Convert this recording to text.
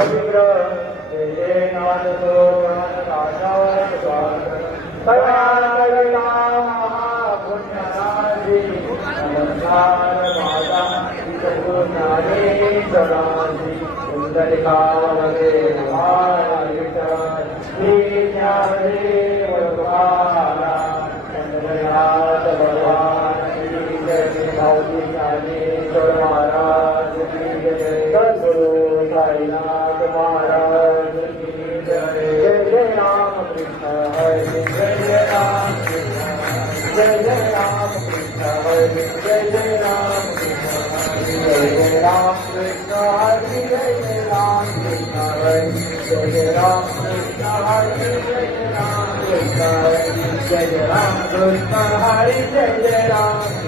पवित्र जय जय नाथ तो कविता महापुण्यराजी नमस्कार माता ज्ञानेश्वराजी सुंदरिकावते श्री ज्ञानदेव तुकारा चंद्रनाथ भगवान श्री जय भाऊजी ज्ञानेश्वर महाराज की जय सद्गुरु साईनाथ महाराज की जय जय जय राम कृष्ण हरे जय जय राम कृष्ण जय जय राम कृष्ण हरे जय जय राम कृष्ण जय जय राम कृष्ण हरे जय जय राम कृष्ण हरे जय जय राम कृष्ण हरे जय जय राम कृष्ण हरे जय जय राम कृष्ण हरे जय जय राम